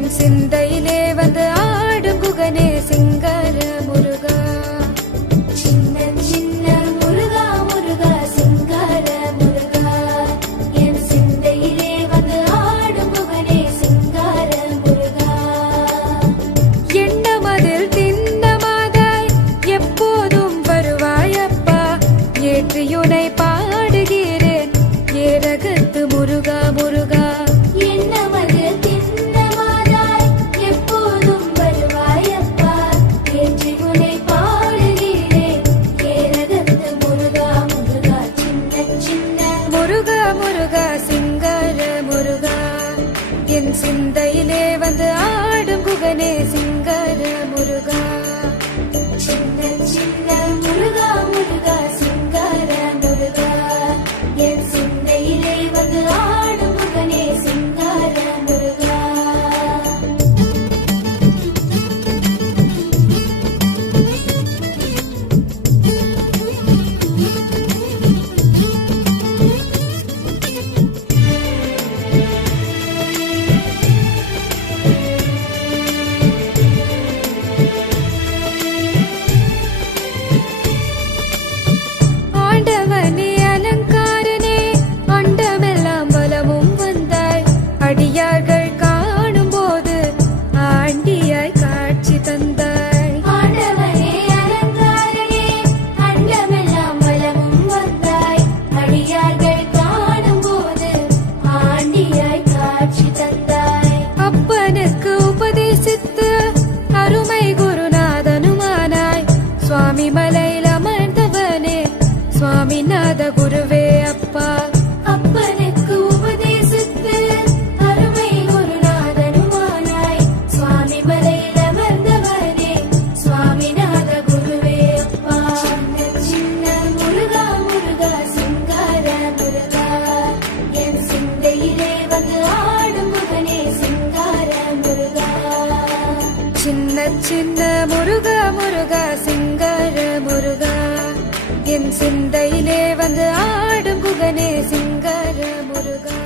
என் சிந்தையிலே வந்து ஆடும் குகனே சிங்கார முருகா. சின்ன சின்ன முருகா முருகா சிங்கார முருகா, என் சிந்தையிலே வந்து ஆடும் குகனே சிங்கார முருகா. எண்ணமதில் திண்ணமாதாய் எப்போதும் வருவாயப்பா, ஏற்றியுனை பாடுகிறேன் ஏரகத்து முருகா முருகா. முருகா சிங்கார முருகா, என் சிந்தையிலே வந்து ஆடும் குகனே சிங்கார முருகா. சின்ன சின்ன முருகா முருகா சிங்கார முருகா, என் சிந்தையிலே வந்து ஆடும் குகனே சிங்கார முருகா. ஆண்டவனே அலங்காரனே அண்டமெல்லாம் பலமும் வந்தாய், அடியார்கள் காணும் போது ஆண்டியாய் காட்சி தந்தாய். ஆண்டவனே அலங்காரனே அண்டமெல்லாம் பலமும் வந்தாய், அடியார்கள் காணும் போது ஆண்டியாய் காட்சி தந்தாய். அப்பனுக்கு உபதேசித்து அருமை குருநாதனுமானாய், சுவாமி மலையில் அமர்ந்தவனே சுவாமிநாத குருவே அப்பா. அப்பனுக்கு உபதேசித்து அருமை குருநாதனுமானாய், சுவாமி மலையில் அமர்ந்தவனே சுவாமிநாத குருவே அப்பா. சின்ன சின்ன முருகா முருகா சிங்கார முருகா, என் சிந்தையிலே வந்து ஆடும் குகனே சிங்கார முருகா. சின்ன சின்ன முருகா முருகா சிங்கார முருகா, என் சிந்தையிலே வந்து ஆடும் குகனே சிங்கார முருகா.